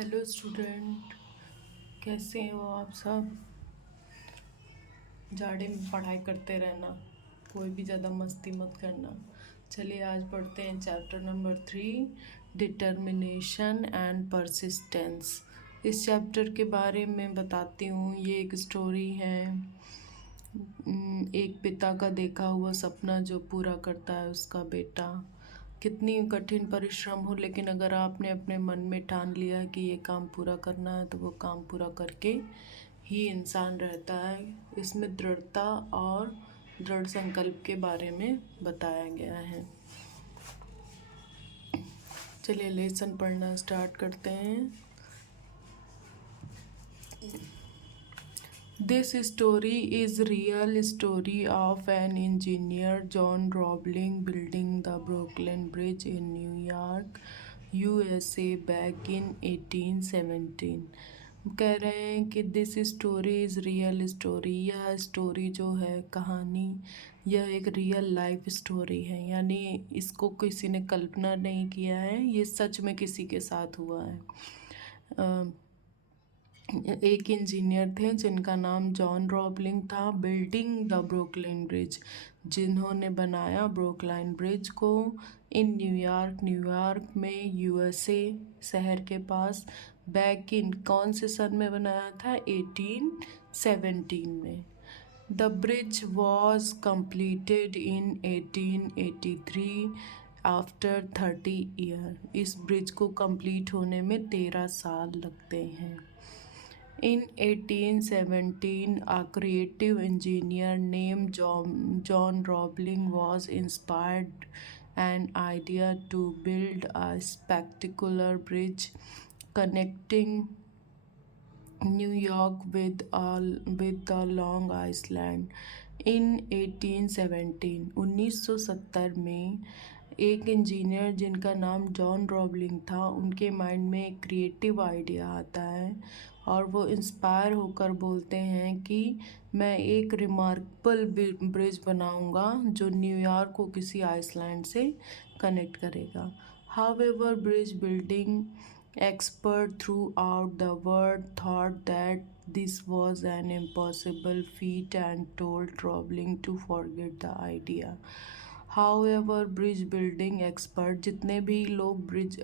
Hello student, कैसे हो आप सब। जाड़े में पढ़ाई करते रहना, कोई भी ज़्यादा मस्ती मत करना। चलिए आज पढ़ते हैं chapter number 3, determination and persistence. इस चैप्टर के बारे में बताती हूँ। ये एक स्टोरी है, एक पिता का देखा हुआ सपना जो पूरा करता है उसका बेटा। कितनी कठिन परिश्रम हो, लेकिन अगर आपने अपने मन में ठान लिया कि ये काम पूरा करना है तो वो काम पूरा करके ही इंसान रहता है। इसमें दृढ़ता और दृढ़ संकल्प के बारे में बताया गया है। चलिए लेसन पढ़ना स्टार्ट करते हैं। This story is real story of an engineer, John Roebling, building the Brooklyn Bridge in New York, USA back in 1817। कह रहे हैं कि this story is real story. यह स्टोरी जो है, कहानी, यह एक रियल लाइफ स्टोरी है, यानी इसको किसी ने कल्पना नहीं किया है, ये सच में किसी के साथ हुआ है। एक इंजीनियर थे जिनका नाम जॉन रॉबलिंग था, बिल्डिंग द ब्रुकलिन ब्रिज, जिन्होंने बनाया ब्रुकलिन ब्रिज को इन न्यूयॉर्क में, यूएसए शहर के पास। बैक इन कौन से सन में बनाया था? 1817 में। The bridge was completed in 1883 after 30 year. इस ब्रिज को कंप्लीट होने में 13 साल लगते हैं। In 1817, a creative engineer named John Roebling was inspired an idea to build a spectacular bridge connecting New York with the Long Island. In 1817, 1917 में एक engineer जिनका नाम जॉन रॉबलिंग था, उनके माइंड में एक क्रिएटिव आइडिया आता है और वो इंस्पायर होकर बोलते हैं कि मैं एक रिमार्केबल ब्रिज बनाऊंगा जो न्यूयॉर्क को किसी आइसलैंड से कनेक्ट करेगा। However bridge building expert throughout the world thought that this was an impossible feat and told Roebling to forget the idea. However, bridge building expert, जितने भी लोग ब्रिज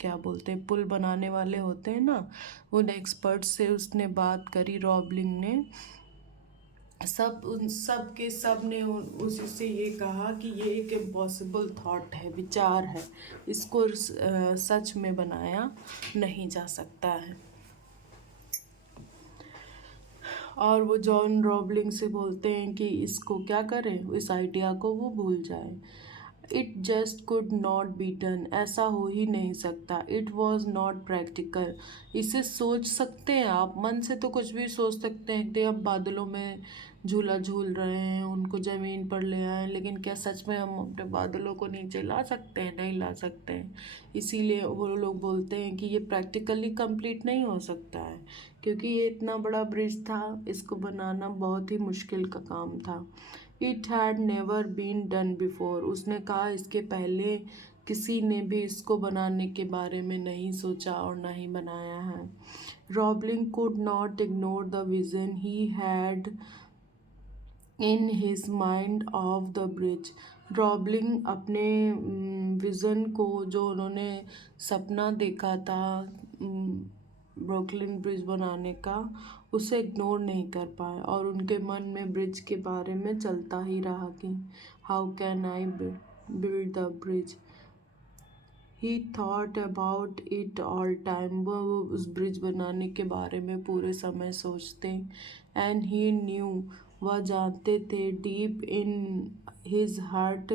क्या बोलते हैं, पुल बनाने वाले होते हैं ना, उन एक्सपर्ट से उसने बात करी, रॉबलिंग ने। उन सब ने उसी से ये कहा कि ये एक इम्पॉसिबल थॉट है, विचार है, इसको सच में बनाया नहीं जा सकता है। और वो जॉन रॉबलिंग से बोलते हैं कि इसको क्या करें, इस आइडिया को वो भूल जाए। It just could not be done, ऐसा हो ही नहीं सकता। इट वॉज नॉट प्रैक्टिकल, इसे सोच सकते हैं आप, मन से तो कुछ भी सोच सकते हैं कि अब बादलों में झूला झूल रहे हैं, उनको ज़मीन पर ले आए, लेकिन क्या सच में हम अपने बादलों को नीचे ला सकते हैं? नहीं ला सकते हैं। इसीलिए वो लोग बोलते हैं कि ये प्रैक्टिकली कंप्लीट नहीं हो सकता है, क्योंकि ये इतना बड़ा ब्रिज था, इसको बनाना बहुत ही मुश्किल का काम था। It had never been done before, उसने कहा इसके पहले किसी ने भी इसको बनाने के बारे में नहीं सोचा और ना ही बनाया है। Roebling could not ignore the vision he had in his mind of the bridge. Roebling अपने विज़न को, जो उन्होंने सपना देखा था ब्रुकलिन ब्रिज बनाने का, उसे इग्नोर नहीं कर पाए और उनके मन में ब्रिज के बारे में चलता ही रहा कि how can I build the bridge. He thought about it all time, वो उस ब्रिज बनाने के बारे में पूरे समय सोचते। एंड ही न्यू, वह जानते थे, deep in his heart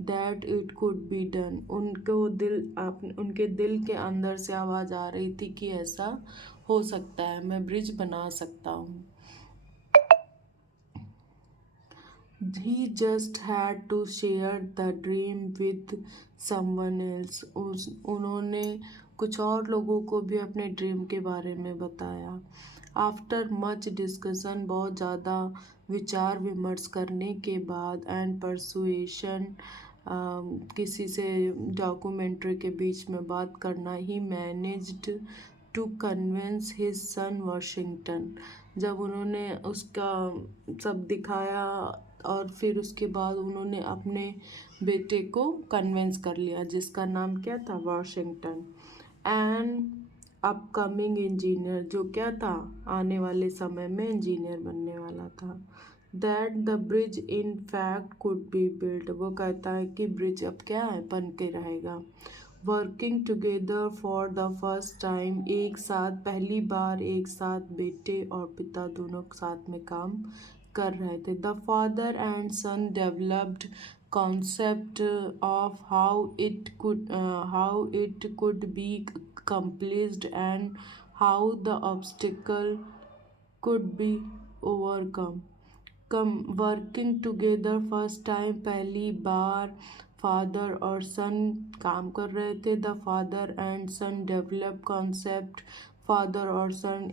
that it could be done, उनके दिल के अंदर से आवाज़ आ रही थी कि ऐसा हो सकता है, मैं ब्रिज बना सकता हूँ। He just had to share the dream with someone else. उन्होंने कुछ और लोगों को भी अपने ड्रीम के बारे में बताया। आफ्टर मच डिस्कशन, बहुत ज़्यादा विचार विमर्श करने के बाद, एंड परसुएशन, किसी से डॉक्यूमेंट्री के बीच में बात करना। He managed to convince his son Washington. जब उन्होंने उसका सब दिखाया और फिर उसके बाद उन्होंने अपने बेटे को कन्विंस कर लिया, जिसका नाम क्या था, वाशिंगटन। एंड अपकमिंग इंजीनियर, जो क्या था, आने वाले समय में इंजीनियर बनने वाला था। That the bridge in fact could be built, वो कहता है कि ब्रिज अब क्या है, बन के रहेगा। Working together for the first time, एक साथ पहली बार एक साथ बेटे और पिता दोनों साथ में काम कर रहे थे। The father and son developed concept of how it could be accomplished and how the obstacle could be overcome. Working together first time, पहली बार फादर और सन काम कर रहे थे। The father and son develop concept, father और son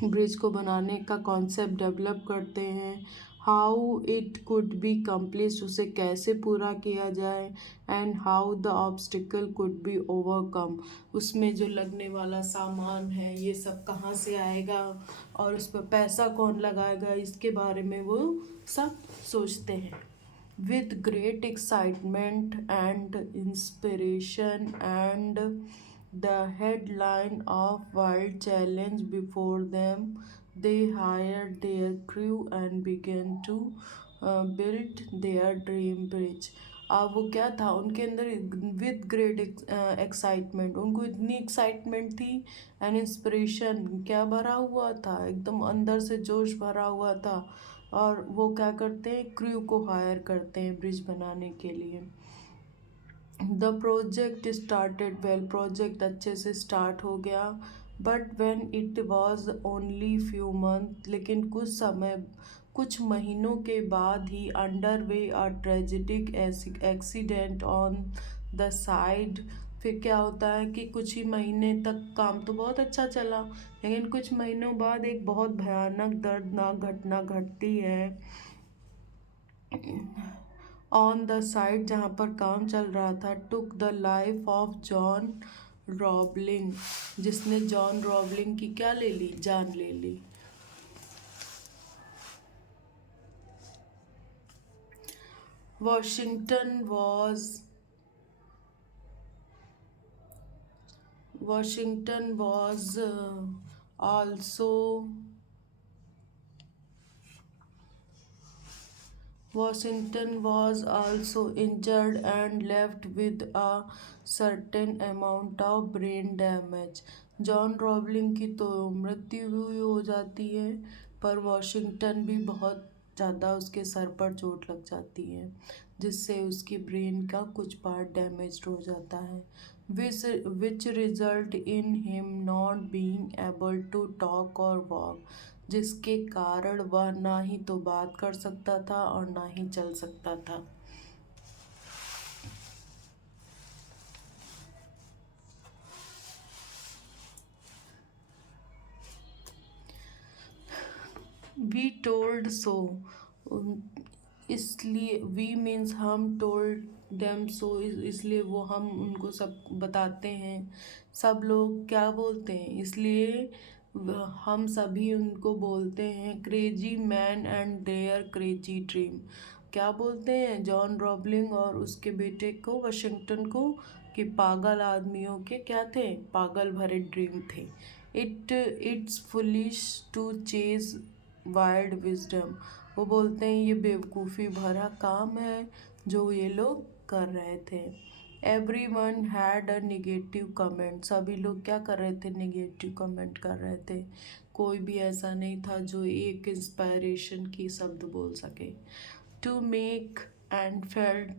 bridge को बनाने का कॉन्सेप्ट डेवलप करते हैं। How it could be complete, उसे कैसे पूरा किया जाए। And how the obstacle could be overcome, उसमें जो लगने वाला सामान है ये सब कहाँ से आएगा और उस पर पैसा कौन लगाएगा, इसके बारे में वो सब सोचते हैं। With great excitement and inspiration and the headline of World Challenge before them, they hired their crew and began to build their dream bridge. अब वो क्या था उनके अंदर, विद ग्रेट एक्साइटमेंट, उनको इतनी एक्साइटमेंट थी एंड इंस्पिरेशन क्या भरा हुआ था, एकदम अंदर से जोश भरा हुआ था। और वो क्या करते हैं, क्रू को हायर करते हैं ब्रिज बनाने के लिए। The project started well, project अच्छे से स्टार्ट हो गया। But when it was only few month, लेकिन कुछ महीनों के बाद ही under way a tragic accident on the site. फिर क्या होता है कि कुछ ही महीने तक काम तो बहुत अच्छा चला, लेकिन कुछ महीनों बाद एक बहुत भयानक दर्दनाक घटना घटती है ऑन द साइट, जहाँ पर काम चल रहा था। Took the life of John Roebling, जिसने जॉन रॉबलिंग की क्या ले ली, जान ले ली। Washington was also Washington was also injured and left with a certain amount of brain damage. John Roebling की तो मृत्यु भी हो जाती है, पर वॉशिंगटन भी बहुत ज़्यादा उसके सर पर चोट लग जाती है, जिससे उसकी ब्रेन का कुछ पार्ट डैमेज हो जाता है। Which result in him not being able to talk और वॉक, जिसके कारण वह ना ही तो बात कर सकता था और ना ही चल सकता था। वी टोल्ड सो, इसलिए वी मीन्स हम, टोल्ड देम सो इसलिए वो हम उनको सब बताते हैं। सब लोग क्या बोलते हैं, इसलिए हम सभी उनको बोलते हैं crazy man and their crazy dream. क्या बोलते हैं जॉन रॉबलिंग और उसके बेटे को, वाशिंगटन को, कि पागल आदमियों के क्या थे, पागल भरे ड्रीम थे। It's foolish to chase wild wisdom, वो बोलते हैं ये बेवकूफ़ी भरा काम है जो ये लोग कर रहे थे। Every one had a negative comment, सभी लोग क्या कर रहे थे, निगेटिव कमेंट कर रहे थे। कोई भी ऐसा नहीं था जो एक इंस्पायरेशन की शब्द बोल सके। To make and felt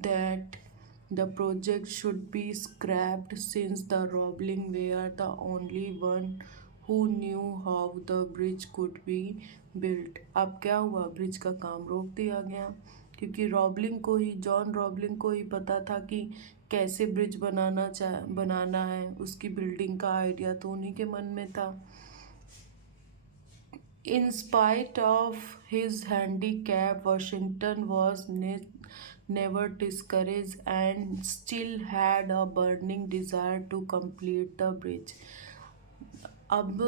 that the project should be scrapped since the Roebling were the only one who knew how the bridge could be built. अब क्या हुआ, ब्रिज का काम रोक दिया गया, क्योंकि जॉन रॉबलिंग को ही पता था कि कैसे ब्रिज बनाना है, उसकी बिल्डिंग का आइडिया तो उन्हीं के मन में था। In spite of his handicap, Washington was never discouraged and still had a burning desire to complete the bridge. अब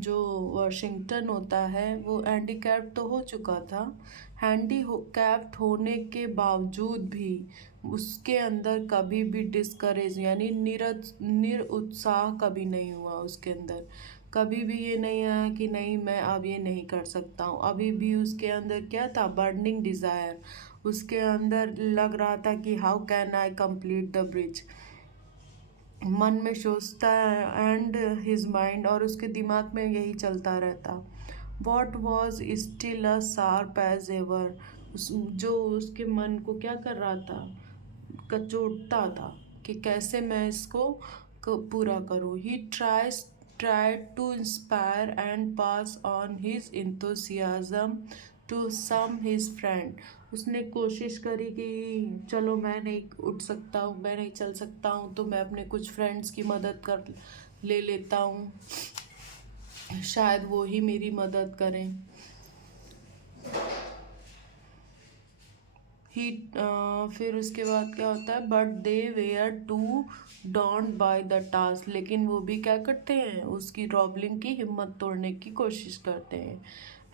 जो वाशिंगटन होता है वो हैंडीकैप्ड तो हो चुका था। हैंडीकैप्ड होने के बावजूद भी उसके अंदर कभी भी डिस्करेज यानी निरुत्साह कभी नहीं हुआ उसके अंदर। कभी भी ये नहीं आया कि नहीं मैं अब ये नहीं कर सकता हूँ। अभी भी उसके अंदर क्या था, बर्निंग डिज़ायर। उसके अंदर लग रहा था कि how can I complete the bridge, मन में सोचता है एंड हिज माइंड, और उसके दिमाग में यही चलता रहता। What was still a sharp edge ever, जो उसके मन को क्या कर रहा था, कचोटता था कि कैसे मैं इसको पूरा करूँ। ही tried to inspire and pass on his enthusiasm to some his friend। उसने कोशिश करी कि चलो मैं नहीं उठ सकता हूँ, मैं नहीं चल सकता हूँ, तो मैं अपने कुछ फ्रेंड्स की मदद कर ले लेता हूँ, शायद वो ही मेरी मदद करें। ही फिर उसके बाद क्या होता है, but they were to don't buy the task, लेकिन वो भी क्या करते हैं, उसकी रॉबलिंग की हिम्मत तोड़ने की कोशिश करते हैं।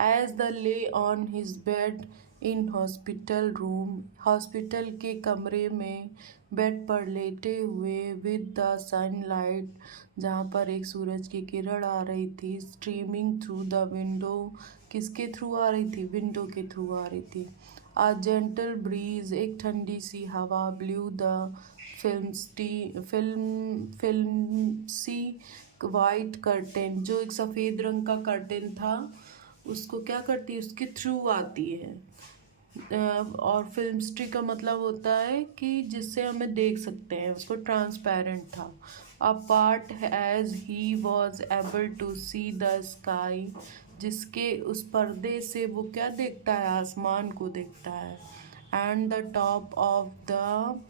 एज द ले on his bed in hospital room, hospital के कमरे में बेड पर लेटे हुए विद द सनलाइट, जहाँ पर एक सूरज की किरण आ रही थी, स्ट्रीमिंग थ्रू द विंडो, किसके थ्रू आ रही थी, विंडो के थ्रू आ रही थी। A gentle breeze, एक ठंडी सी हवा, blew the filmy white curtain, जो एक सफ़ेद रंग का कर्टेन था, उसको क्या करती है, उसके थ्रू आती है। और फिल्मस्ट्री का मतलब होता है कि जिससे हमें देख सकते हैं, उसको ट्रांसपेरेंट था। A part edge he was able to see the sky, जिसके उस पर्दे से वो क्या देखता है, आसमान को देखता है। And the top of the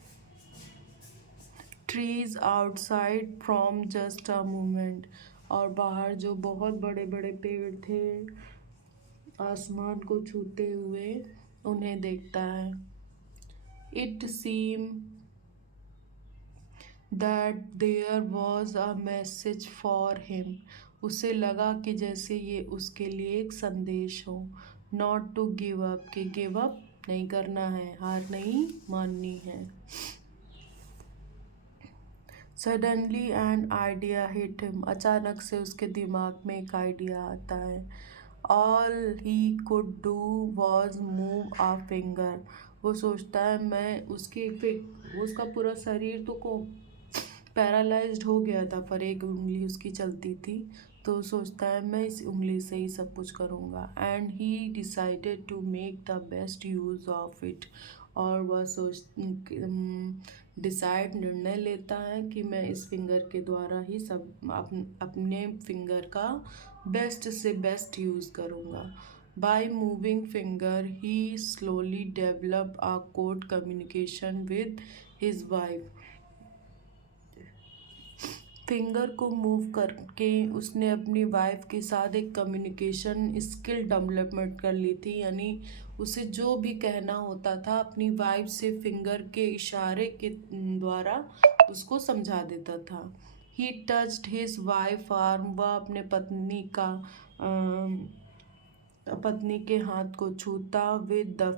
trees outside from just a moment, और बाहर जो बहुत बड़े बड़े पेड़ थे आसमान को छूते हुए उन्हें देखता है। It seem that there was a message for him, उसे लगा कि जैसे ये उसके लिए एक संदेश हो। नॉट टू गिव अप, कि गिव अप नहीं करना है, हार नहीं माननी है। Suddenly an idea hit him, अचानक से उसके दिमाग में एक आइडिया आता है। All he could do was move a finger, वो सोचता है मैं उसका पूरा शरीर तो को पैरालाइज्ड हो गया था, पर एक उंगली उसकी चलती थी, तो सोचता है मैं इस उंगली से ही सब कुछ करूँगा। And he decided to make the best use of it, और वह निर्णय लेता है कि मैं इस फिंगर के द्वारा ही सब अपने फिंगर का बेस्ट से बेस्ट यूज़ करूँगा। By moving finger he slowly develop a code communication with his wife, finger को मूव करके उसने अपनी वाइफ के साथ एक कम्युनिकेशन स्किल डेवलपमेंट कर ली थी, यानी उसे जो भी कहना होता था अपनी वाइफ से फिंगर के इशारे के द्वारा उसको समझा देता था। He touched his wife arm, वह अपने पत्नी के हाथ को छूता विद द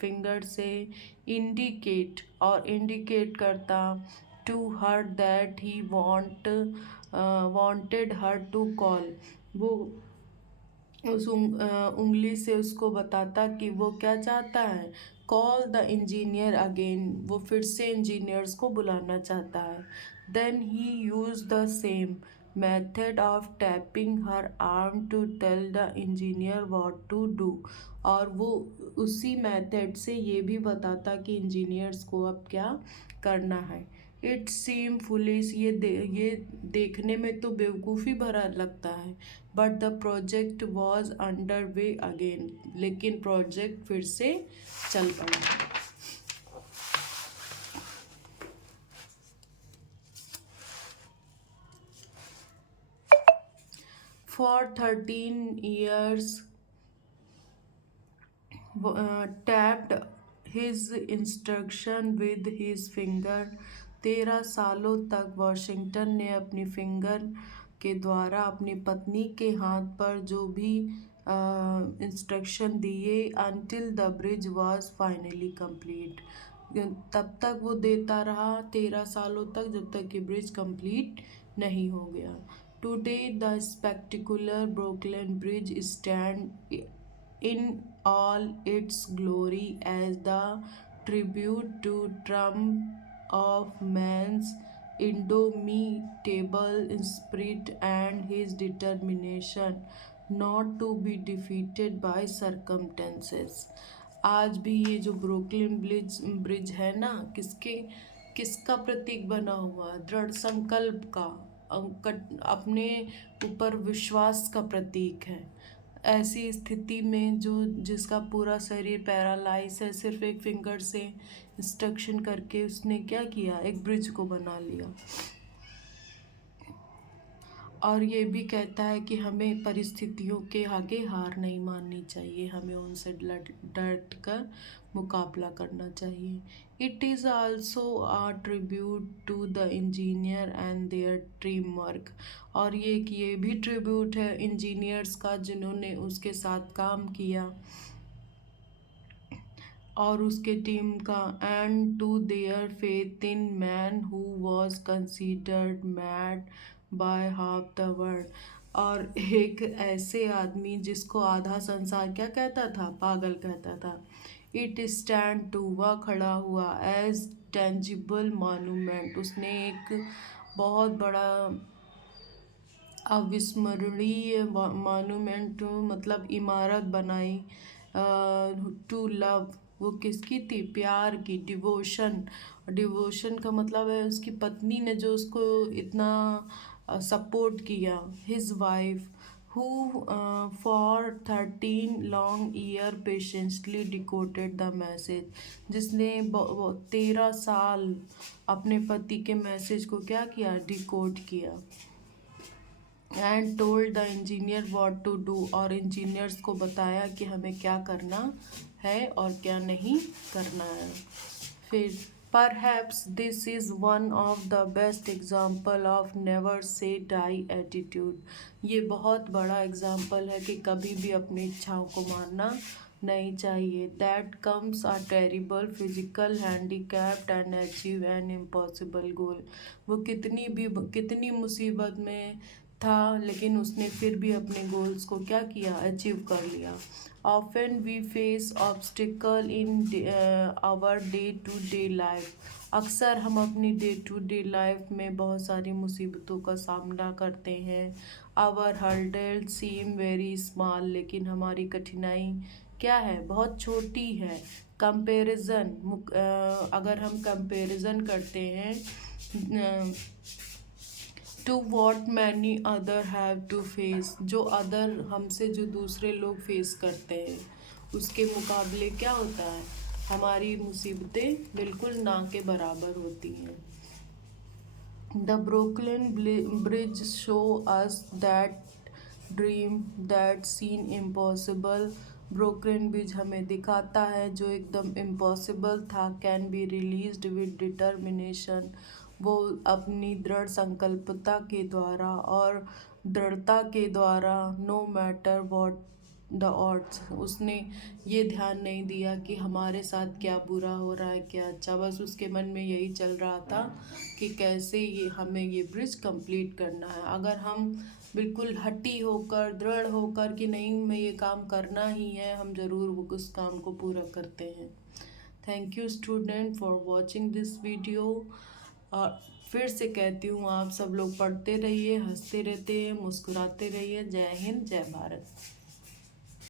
फिंगर से इंडिकेट करता to her that he wanted her to call, वो उस उंगली से उसको बताता कि वो क्या चाहता है, कॉल द इंजीनियर अगेन, वो फिर से इंजीनियर्स को बुलाना चाहता है। Then he use the same method of tapping her arm to tell the engineer what to do, और वो उसी मेथड से ये भी बताता कि इंजीनियर्स को अब क्या करना है। इट सीम फुलिश, ये देखने में तो बेवकूफ़ी भरा लगता है, but the project was under way again, लेकिन प्रोजेक्ट फिर से चल पड़ा। For 13 years, tapped his instruction with his finger. 13 सालों तक वॉशिंगटन ने अपनी फिंगर के द्वारा अपनी पत्नी के हाथ पर जो भी इंस्ट्रक्शन दिए, until the bridge was finally complete. तब तक वो देता रहा 13 सालों तक, जब तक कि ब्रिज कंप्लीट नहीं हो गया. Today the spectacular Brooklyn bridge stand in all its glory as the tribute to Trump of man's indomitable spirit and his determination not to be defeated by circumstances. आज भी ये जो ब्रुकलिन ब्रिज है ना, किसका प्रतीक बना हुआ? दृढ़ संकल्प का, अपने ऊपर विश्वास का प्रतीक है. ऐसी स्थिति में जिसका पूरा शरीर पैरालाइज है, सिर्फ एक फिंगर से इंस्ट्रक्शन करके उसने क्या किया? एक ब्रिज को बना लिया. और ये भी कहता है कि हमें परिस्थितियों के आगे हार नहीं माननी चाहिए, हमें उनसे डट कर मुकाबला करना चाहिए. It is also a tribute to the engineer and their team work. और ये भी ट्रिब्यूट है इंजीनियर्स का, जिन्होंने उसके साथ काम किया, और उसके टीम का. And to their faith in man who was considered mad by half the world. और एक ऐसे आदमी जिसको आधा संसार क्या कहता था? पागल कहता था. इट स्टैंड टू, वह खड़ा हुआ, एज टेंजिबल मॉन्यूमेंट. उसने एक बहुत बड़ा अविस्मरणीय मॉन्यूमेंट, मतलब इमारत बनाई. टू लव, वो किसकी थी? प्यार की. डिवोशन का मतलब है उसकी पत्नी ने जो उसको इतना सपोर्ट किया. His wife who for 13 long year patiently decoded the message. जिसने 13 साल अपने पति के मैसेज को क्या किया? डिकोड किया. And told the engineer what to do. और इंजीनियर्स को बताया कि हमें क्या करना है और क्या नहीं करना है. फिर Perhaps this is one of the best example of never say die attitude. ये बहुत बड़ा एग्जाम्पल है कि कभी भी अपनी इच्छाओं को मारना नहीं चाहिए. That comes a terrible physical handicap and achieve an impossible goal. वो कितनी मुसीबत में था, लेकिन उसने फिर भी अपने गोल्स को क्या किया? अचीव कर लिया. Often we face obstacle in our day-to-day life. अक्सर हम अपनी day-to-day life में बहुत सारी मुसीबतों का सामना करते हैं. Our hurdles seem very small. लेकिन हमारी कठिनाई क्या है? बहुत छोटी है. Comparison, अगर हम comparison करते हैं to what many other have to face, जो हमसे जो दूसरे लोग फेस करते हैं, उसके मुकाबले क्या होता है? हमारी मुसीबतें बिल्कुल ना के बराबर होती हैं. The Brooklyn Bridge show us that dream that seem impossible. Brooklyn bridge हमें दिखाता है जो एकदम इम्पॉसिबल था, can be released with determination. वो अपनी दृढ़ संकल्पता के द्वारा और दृढ़ता के द्वारा, no matter what the odds. उसने ये ध्यान नहीं दिया कि हमारे साथ क्या बुरा हो रहा है, क्या अच्छा. बस उसके मन में यही चल रहा था कि कैसे हमें ये ब्रिज कंप्लीट करना है. अगर हम बिल्कुल हटी होकर, दृढ़ होकर कि नहीं मैं ये काम करना ही है, हम ज़रूर उस काम को पूरा करते हैं. Thank you student for watching this video. और फिर से कहती हूँ, आप सब लोग पढ़ते रहिए, हंसते रहते हैं, मुस्कुराते रहिए. जय हिंद, जय भारत.